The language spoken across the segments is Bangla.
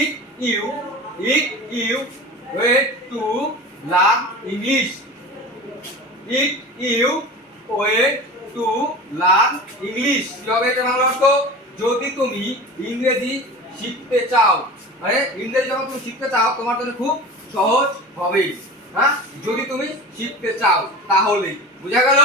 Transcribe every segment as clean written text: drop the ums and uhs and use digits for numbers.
if you wait to learn English, if you wait to learn English, কি হবে এটা বাংলা অর্থ? যদি তুমি ইংরেজি শিখতে চাও, মানে ইংরেজি যখন তুমি শিখতে চাও তোমার জন্য খুব সহজ হবে। হ্যাঁ, যদি তুমি শিখতে চাও তাহলে। বুঝা গেল?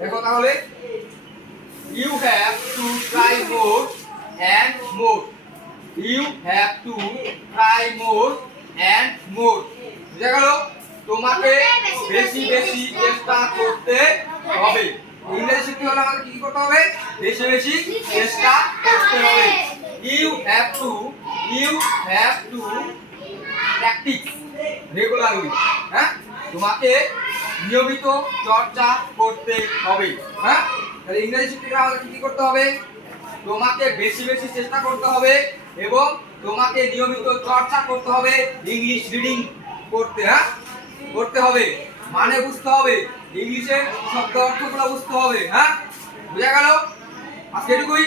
দেখো তাহলে, you have to try more and more, you have to try more and more, বুঝা গেল? তোমাকে বেশি বেশি চেষ্টা করতে হবে। ইংরেজি শিখতে হলে আমাদের কি করতে হবে? বেশি বেশি চেষ্টা করতে হবে। you have to practice regularly, হ্যাঁ, তোমাকে নিয়মিত চর্চা করতে হবে। হ্যাঁ, তাহলে ইংরেজি শিখতে গেলে আমাদের কি করতে হবে? তোমাকে বেশি বেশি চেষ্টা করতে হবে এবং তোমাকে নিয়মিত চর্চা করতে হবে, ইংলিশ রিডিং করতে। হ্যাঁ, করতে হবে, মানে বুঝতে হবে, ইংলিশের শব্দ অর্থগুলো বুঝতে হবে। হ্যাঁ, বুঝা গেল? আজকে এটুকুই।